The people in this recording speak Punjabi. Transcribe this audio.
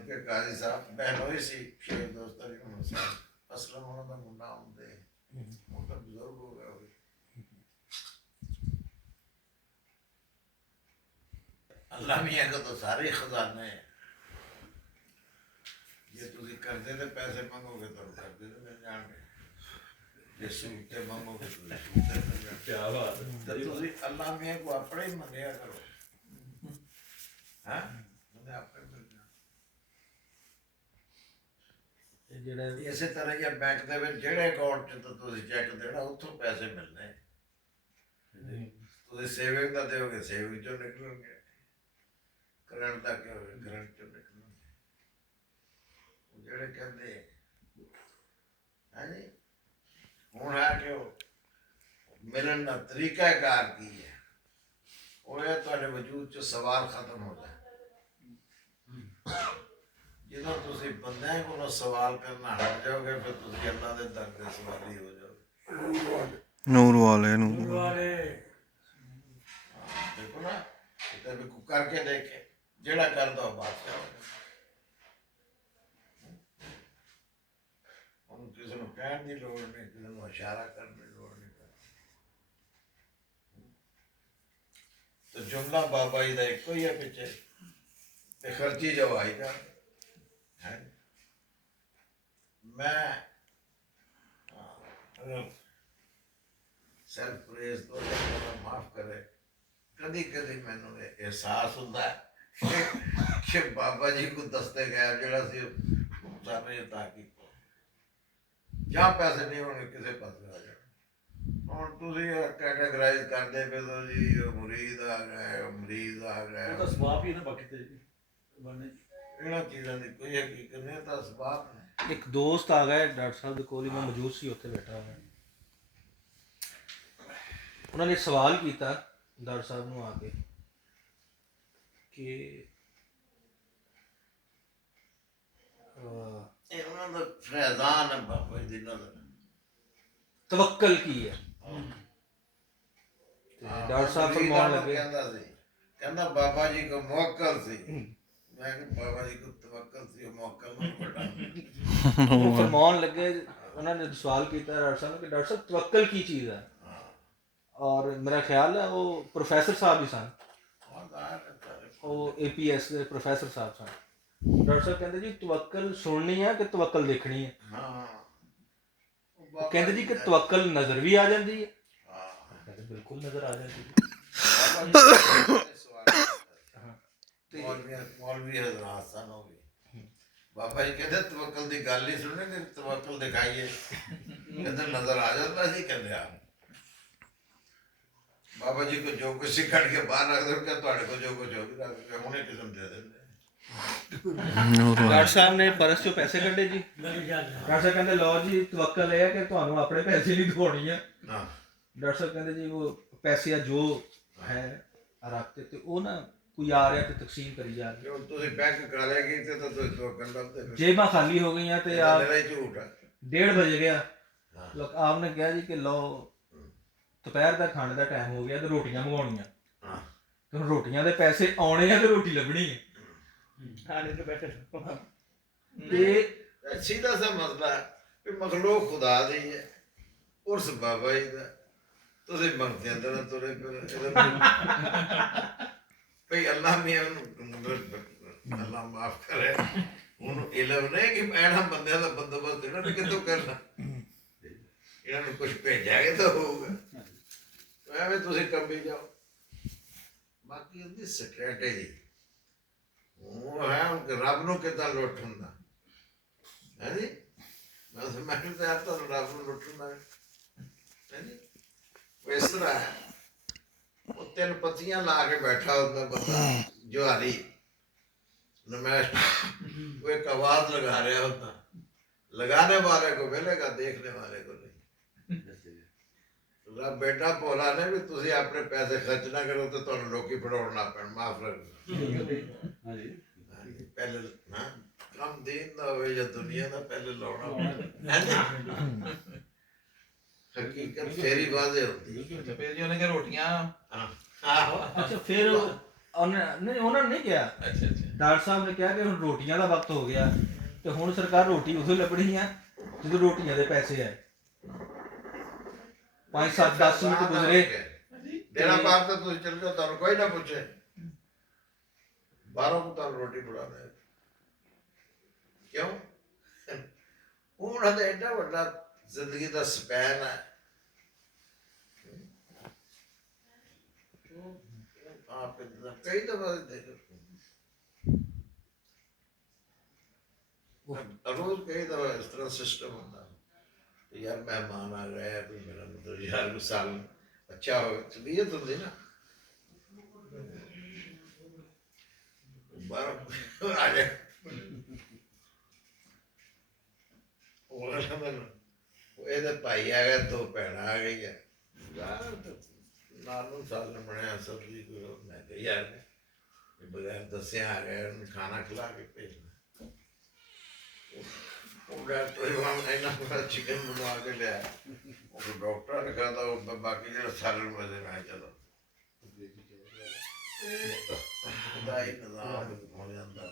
ਉਹਨਾਂ ਕੇ ਕਾਜ਼ੀ ਸਾਹਿਬ ਬਹਿਨੋਈ ਸੀ ਸ਼ੇਖ ਦੋਸਤ ਅਲੀ ਮੁਹੰਮਦ ਸਾਹਿਬ ਅਸਲਮ ਉਹਨਾਂ ਦਾ ਮੁੰਡਾ ਹੁੰਦੇ ਉਹ ਤਾਂ ਬਜ਼ੁਰਗ ਹੋ ਗਿਆ ਹੋਵੇ। ਅੱਲਾ ਮੀਆਂ ਕੋ ਤਾਂ ਸਾਰੇ ਖਜ਼ਾਨੇ ਹੈ। ਜੇ ਤੁਸੀਂ ਕਰਦੇ ਤੇ ਪੈਸੇ ਮੰਗੋਗੇ ਤੁਹਾਨੂੰ ਕਰਦੇ ਤੇ ਮਿਲ ਜਾਣਗੇ, ਜੇ ਸੂਤੇ ਮੰਗੋਗੇ ਤੁਸੀਂ ਸੂਤੇ ਮਿਲ ਜਾਣਗੇ। ਕਿਆ ਬਾਤ ਹੈ। ਤੇ ਤੁਸੀਂ ਅੱਲਾ ਮੀਆਂ ਕੋ ਆਪਣੇ ਹੀ ਮੰਗਿਆ ਕਰੋ, ਹੈਂ ਉਹਨੇ ਆਪੇ ਮਿਲ ਜਾਣਾ। ਜਿਹੜੇ ਇਸੇ ਤਰ੍ਹਾਂ ਹੀ ਬੈਂਕ ਦੇ ਵਿੱਚ ਜਿਹੜੇ ਅਕਾਊਂਟ 'ਚ ਤੁਸੀਂ ਚੈੱਕ ਦੇਣਾ ਉੱਥੋਂ ਪੈਸੇ ਮਿਲਣੇ। ਤੁਸੀਂ ਸੇਵਿੰਗ ਦਾ ਦਿਓਗੇ ਸੇਵਿੰਗ 'ਚੋਂ ਨਿਕਲਣਗੇ, ਕਰੰਟ ਦਾ ਕਿਉਂ ਕਰੰਟ 'ਚੋਂ ਨਿਕਲਣਗੇ। ਜਿਹੜੇ ਕਹਿੰਦੇ ਹਾਂਜੀ ਹੁਣ ਆ ਕਿ ਉਹ ਮਿਲਣ ਦਾ ਤਰੀਕਾਕਾਰ ਕੀ ਹੈ, ਉਹ ਇਹ ਤੁਹਾਡੇ ਵਜੂਦ 'ਚ ਸਵਾਲ ਖਤਮ ਹੋ ਜਾਏ। ਜਦੋਂ ਤੁਸੀਂ ਬੰਦਿਆਂ ਕੋਲੋਂ ਸਵਾਲ ਕਰਨਾ ਹਟ ਜਾਓਗੇ ਫਿਰ ਤੁਸੀਂ ਅੱਲਾ ਦੇ ਦਰ ਦੇ ਸਵਾਲੀ ਹੋ ਜਾਓਗੇ। ਨੂਰ ਵਾਲੇ ਨੂਰ ਦੇਖੋ ਨਾ ਕਿਤੇ ਵੀ ਕੋਈ ਕਰਕੇ ਦੇਖੇ, ਜਿਹੜਾ ਕਰਦਾ ਉਹ ਬਾਦਸ਼ਾਹ ਹੋ ਜਾਂਦਾ। ਉਹਨੂੰ ਕਿਸੇ ਨੂੰ ਕਹਿਣ ਦੀ ਲੋੜ ਨਹੀਂ, ਕਿਸੇ ਨੂੰ ਇਸ਼ਾਰਾ ਕਰਨ ਦੀ ਲੋੜ ਨਹੀਂ। ਤੇ ਜੁਮਲਾ ਬਾਬਾ ਜੀ ਦਾ ਇੱਕੋ ਹੀ ਹੈ ਪਿੱਛੇ, ਤੇ ਖਰਚੀ ਜਵਾਈ ਦਾ ਹੈ। ਮੈਂ ਸੈਲਫ ਪ੍ਰੇਜ਼ ਤੋਂ ਮਾਫ ਕਰੇ, ਕਦੀ ਕਦੀ ਮੈਨੂੰ ਇਹ ਅਹਿਸਾਸ ਹੁੰਦਾ ਹੈ ਕਿ ਬਾਬਾ ਜੀ ਕੋ ਦਸਤੇ ਗਏ ਜਿਹੜਾ ਸੀ ਸਾਰੇ ਤਾਕੀ ਜਾਂ ਪੈਸੇ ਨਹੀਂ ਹੋਣਗੇ ਕਿਸੇ ਪਾਸੇ ਆ ਜਾਣ। ਹੁਣ ਤੁਸੀਂ ਕੈਟਾਗਰਾਈਜ਼ ਕਰਦੇ ਪਏ ਹੋ ਜੀ ਮੁਰੀਦ ਆ ਗਏ ਮਰੀਜ਼ ਆ ਗਏ, ਉਹ ਤਾਂ ਸਵਾਬ ਹੀ ਨਾ ਬਾਕੀ ਤੇ ਬਣਨੇ ਇਹਨਾਂ ਚੀਜ਼ਾਂ ਦੀ ਕੋਈ ਹਕੀਕਤ ਨਹੀਂ, ਤਾਂ ਅਸਬਾਬ ਨੇ। ਇੱਕ ਦੋਸਤ ਆ ਗਿਆ ਡਾਕਟਰ ਸਾਹਿਬ ਦੇ ਕੋਲ ਹੀ, ਮੈਂ ਮੌਜੂਦ ਸੀ ਉੱਥੇ ਬੈਠਾ ਹੋਇਆ। ਉਹਨਾਂ ਨੇ ਸਵਾਲ ਕੀਤਾ ਡਾਕਟਰ ਸਾਹਿਬ ਨੂੰ ਆ ਕੇ ਕਿ ਇਹ ਉਹਨਾਂ ਦਾ ਫੈਜ਼ਾਨ ਹੈ ਬਾਬਾ ਜੀ ਦੀ ਨਜ਼ਰ। ਤਵੱਕਲ ਕੀ ਹੈ? ਤੇ ਡਾਕਟਰ ਸਾਹਿਬ ਫਰਮਾਉਣ ਲੱਗੇ, ਕਹਿੰਦਾ ਬਾਬਾ ਜੀ ਕੋ ਮੁਵੱਕਲ ਸੀ। ਮੈਂ ਕਿਹਾ ਬਾਬਾ ਜੀ ਕੋ ਤਵੱਕਲ ਸੀ, ਉਹ ਮੁਵੱਕਲ ਨੂੰ ਵੱਡਾ। ਉਹ ਫਰਮਾਉਣ ਲੱਗੇ, ਉਹਨਾਂ ਨੇ ਸਵਾਲ ਕੀਤਾ ਡਾਕਟਰ ਸਾਹਿਬ ਨੂੰ ਕਿ ਡਾਕਟਰ ਸਾਹਿਬ ਤਵੱਕਲ ਕੀ ਚੀਜ਼ ਹੈ? ਔਰ ਮੇਰਾ ਖਿਆਲ ਹੈ ਉਹ ਪ੍ਰੋਫੈਸਰ ਸਾਹਿਬ ਹੀ ਸਨ, ਉਹ APS ਦੇ ਪ੍ਰੋਫੈਸਰ ਸਾਹਿਬ ਸਨ। ਡਾਕਟਰ ਸਾਹਿਬ ਕਹਿੰਦੇ ਜੀ ਤਵੱਕਲ ਸੁਣਨੀ ਹੈ ਕਿ ਤਵੱਕਲ ਦੇਖਣੀ ਹੈ? ਉਹ ਕਹਿੰਦੇ ਜੀ ਕਿ ਤਵੱਕਲ ਨਜ਼ਰ ਵੀ ਆ ਜਾਂਦੀ ਹੈ। ਕਹਿੰਦੇ ਬਿਲਕੁਲ ਨਜ਼ਰ ਆ ਜਾਂਦੀ ਹੈ। ਮੌਲਵੀ ਹਜ਼ਰਾਤ ਸਨ ਉਹ ਵੀ। ਬਾਬਾ ਜੀ ਕਹਿੰਦੇ ਤਵੱਕਲ ਦੀ ਗੱਲ ਹੀ ਸੁਣਨੇ, ਤਵੱਕਲ ਦਿਖਾਈਏ। ਕਹਿੰਦੇ ਨਜ਼ਰ ਆ ਜਾਂਦਾ ਸੀ। ਕਹਿੰਦੇ ਆ ਬਾਬਾ ਜੀ ਕੋ ਜੋ ਕੁਛ ਕੱਢ ਕੇ ਬਾਹਰ ਰੱਖ ਦਿਓ, ਕਿ ਤੁਹਾਡੇ ਕੋਲ ਜੋ ਕੁਛ ਹੋ ਵੀ ਰੱਖ ਕੇ ਹੁਣੇ ਕਿਸਮ ਦੇ ਦਿੰਦੇ। ਡਾਕਟਰ ਸਾਹਿਬ ਨੇ ਪਰਸ ਚੋਂ ਪੈਸੇ ਕੱਢੇ ਜੀ। ਡਾਕਟਰ ਸਾਹਿਬ ਕਹਿੰਦੇ ਲਓ ਜੀ ਤਵੱਕਲ ਇਹ ਹੈ ਕਿ ਤੁਹਾਨੂੰ ਆਪਣੇ ਪੈਸੇ ਨਹੀਂ ਦਿਵਾਉਣੀ ਹੈ। ਡਾਕਟਰ ਸਾਹਿਬ ਕਹਿੰਦੇ ਜੀ ਉਹ ਪੈਸੇ ਜੋ ਹੈ ਰੱਖਤੇ ਤੇ ਉਹ ਨਾ ਕੋਈ ਆ ਰਿਹਾ ਤੇ ਤਕਸੀਮ ਕਰੀ ਜਾ ਰਿਹਾ। ਤੁਸੀਂ ਬੈਂਕ ਕਾਲੇ ਗਏ ਤੇ ਤਾਂ ਤੁਸੀਂ ਤਵੱਕਲ ਲੱਭਦੇ ਫਿਰ। ਜੇਬਾਂ ਖਾਲੀ ਹੋ ਗਈਆਂ ਤੇ ਆਪ ਮੇਰਾ ਹੀ ਝੂਠ ਹੈ। 1:30 ਵਜ ਗਿਆ। ਲੋਕ ਆਪ ਨੇ ਕਿਹਾ ਜੀ ਕਿ ਲਓ ਦੁਪਹਿਰ ਦਾ ਖਾਣੇ ਦਾ ਟਾਈਮ ਹੋ ਗਿਆ ਤੇ ਰੋਟੀਆਂ ਮੰਗਵਾਉਣੀਆਂ। ਤੇ ਹੁਣ ਰੋਟੀਆਂ ਦੇ ਪੈਸੇ ਆਉਣੇ ਆ ਤੇ ਰੋਟੀ ਲੱਭਣੀ ਹੈ। ਖਾਣੇ ਤੇ ਬੈਠੇ ਤੇ ਸਿੱਧਾ ਸਾ ਮਸਲਾ ਵੀ ਮਖਲੂਕ ਖੁਦਾ ਦੀ ਹੈ, ਉਰਸ ਬਾਬਾ ਜੀ ਦਾ। ਤੁਸੀਂ ਮੰਗਦੇ ਅੰਦਰ ਤੁਰੇ ਫਿਰ ਭਈ ਅੱਲਾ ਮੀਆਂ ਨੂੰ ਅੱਲਾ ਮਾਫ ਕਰੇ, ਉਹਨੂੰ ਇਲਮ ਨਹੀਂ ਕਿ ਇਹਨਾਂ ਬੰਦਿਆਂ ਦਾ ਬੰਦੋਬਸਤ ਇਹਨਾਂ ਨੇ ਕਿੱਥੋਂ ਕਰਨਾ। ਇਹਨਾਂ ਨੂੰ ਕੁਛ ਭੇਜਾਂਗੇ ਤਾਂ ਹੋਊਗਾ, ਐਵੇਂ ਤੁਸੀਂ ਕੰਬੀ ਜਾਓ। ਬਾਕੀ ਉਹਦੀ ਸਟ੍ਰੈਟੇਜੀ ਉਹ ਹੈ ਕਿ ਰੱਬ ਨੂੰ ਕਿੱਦਾਂ ਲੁੱਟ ਹੁੰਦਾ ਹੈ ਜੀ। ਮੈਂ ਤਾਂ ਯਾਰ ਤੁਹਾਨੂੰ ਰੱਬ ਨੂੰ ਲੁੱਟਣਾ ਹੈ ਜੀ। ਉਹ ਇਸ ਤਰ੍ਹਾਂ ਹੈ, ਉਹ 3 ਪੱਤੀਆਂ ਲਾ ਕੇ ਬੈਠਾ ਹੁੰਦਾ ਬੰਦਾ ਜਵਾਰੀ ਨਮੈਸ਼, वो एक आवाज लगा रहा होता, लगाने वाले को मिलेगा देखने वाले को नहीं। तो बेटा भोला ने भी तुसी अपने पैसे खर्च ना करो तो तुहानू लोकी फड़ाउण लग पैण, माफ रखना पहले ना कम दीन दा होवे या दुनिया दा पहले लाउणा हकीकत फेरी वाजे होती है। ਫਿਰ ਜੀ ਉਹਨੇ ਕਿ ਰੋਟੀਆਂ हाँ ਅੱਛਾ ਫਿਰ ਉਹਨਾਂ ਨੇ ਨਹੀਂ ਕਿਹਾ ਅੱਛਾ ਡਾਕਟਰ ਸਾਹਿਬ ਨੇ ਕਿਹਾ ਕਿ ਹੁਣ ਰੋਟੀਆਂ ਦਾ ਵਕਤ ਹੋ ਗਿਆ, ਤੇ ਹੁਣ ਸਰਕਾਰ ਰੋਟੀ ਉਦੋਂ ਲੱਭਣੀ ਆ ਜਦੋਂ ਰੋਟੀਆਂ ਦੇ ਪੈਸੇ ਆਏ। 5 7 10 ਮਿੰਟ ਗੁਜ਼ਰੇ, ਡੇਰਾ ਬਾਹਰ ਤਾਂ ਤੁਸੀਂ ਚੱਲ ਜਾਓ, ਤੁਹਾਨੂੰ ਕੋਈ ਨਾ ਪੁੱਛੇ, ਬਾਹਰੋਂ ਨੂੰ ਤੁਹਾਨੂੰ ਰੋਟੀ ਫੜਾ ਦੇ। ਕਿਉਂ? ਉਹਨਾਂ ਦਾ ਐਡਾ ਵੱਡਾ ਜ਼ਿੰਦਗੀ ਦਾ ਸਪੈਨ ਹੈ। ਆਪ ਕਈ ਦਫਾ ਦੇਖੋ, ਰੋਜ਼ ਕਈ ਦਫਾ ਇਸ ਤਰ੍ਹਾਂ ਸਿਸਟਮ ਹੁੰਦਾ ਯਾਰ, ਮਹਿਮਾਨ ਆ ਗਏ, ਕੋਈ ਮੇਰਾ ਮਤਲਬ ਯਾਰ ਕੋਈ ਸਾਲ ਅੱਛਾ ਹੋ, ਤਬੀਅਤ ਹੁੰਦੀ ਨਾ ਬਾਹਰ ਆ ਜਾਏ। ਉਹ ਇਹਦੇ ਭਾਈ ਆ ਗਏ, 2 ਭੈਣਾਂ ਆ ਗਈਆਂ, ਨਾਲ ਨੂੰ ਸਾਲ ਨੇ ਬਣਿਆ ਸਬਜ਼ੀ ਕੋਈ। ਮੈਂ ਕਿਹਾ ਯਾਰ ਬਗੈਰ ਦੱਸਿਆ ਆ ਗਏ, ਉਹਨੂੰ ਖਾਣਾ ਖਿਲਾ ਕੇ ਭੇਜਣਾ। ਉਹ ਡਾਕਟਰ ਇਹਨਾਂ ਬੜਾ ਚਿਕਨ ਬਣਵਾ ਕੇ ਲਿਆ, ਉਹ ਡਾਕਟਰ ਨੇ ਕਹਿੰਦਾ ਉਹ ਬਾਕੀ ਜਿਹੜਾ ਸਾਲਣ ਵਜੇ ਮੈਂ ਚਲੋ ਦਾ ਹੀ ਨਿਜ਼ਾਮ ਹੋ ਜਾਂਦਾ।